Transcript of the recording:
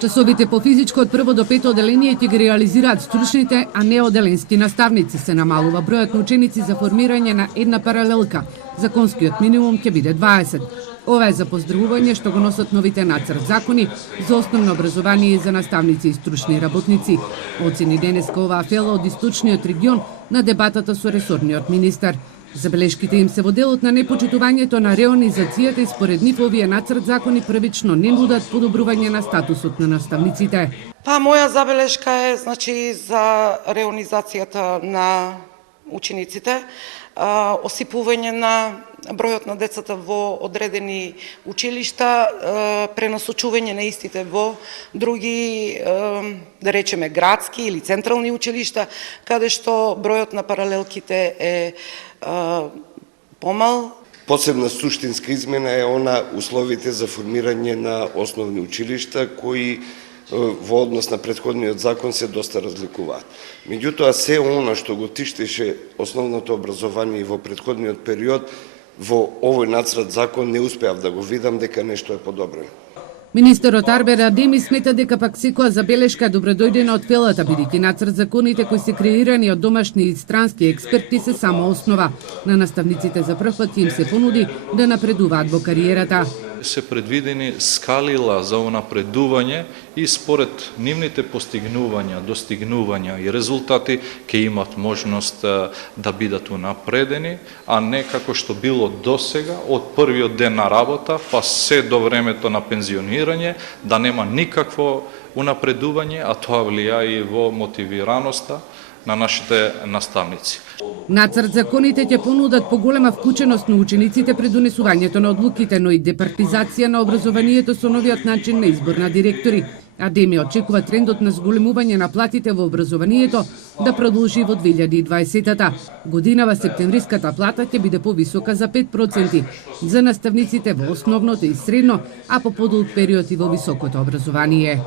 Часовите по физичко од прво до пето оделение ќе ги реализираат стручните, а не оделенски наставници. Се намалува бројот на ученици за формирање на една паралелка. Законскиот минимум ќе биде 20. Ова е за поздравување што го носат новите нацрт закони за основно образование за наставници и стручни работници. Оцени денеска оваа фела од источниот регион на дебатата со ресорниот министар. Забелешките им се во делот на непочитувањето на реонизацијата и според нив овие нацрт закони првично не нудат подобрување на статусот на наставниците. Моја забелешка е за реонизацијата на учениците, осипување на бројот на децата во одредени училишта, пренасочување на истите во други, да речеме, градски или централни училишта, каде што бројот на паралелките е помал. Посебна суштинска измена е она условите за формирање на основни училишта кои во однос на претходниот закон се доста разликуваат. Меѓутоа, се она што го тиштеше основното образование во претходниот период, во овој нацрт закон не успеав да го видам дека нешто е подобрено. Министерот Арбер Адеми смета дека пак секоја забелешка е добредојдена од фелата, бидејќи нацрт законите кои се креирани од домашни и странски експерти се само основа. На наставниците за прв пат им се понуди да напредуваат во кариерата. Се предвидени скалила за напредување и според нивните постигнувања, достигнувања и резултати ќе имат можност да бидат унапредени, а не како што било досега од првиот ден на работа па се до времето на пензионирање, да нема никакво унапредување, а тоа влија и во мотивираноста на нашите наставници. Нацрт законите ќе понудат поголема вклученост на учениците при донесувањето на одлуките, но и департизација на образованието со новиот начин на избор на директори. Адеми очекува трендот на зголемување на платите во образованието да продолжи во 2020-та. Годинава септемвриската плата ќе биде повисока за 5% за наставниците во основното и средно, а по подолг период и во високото образование.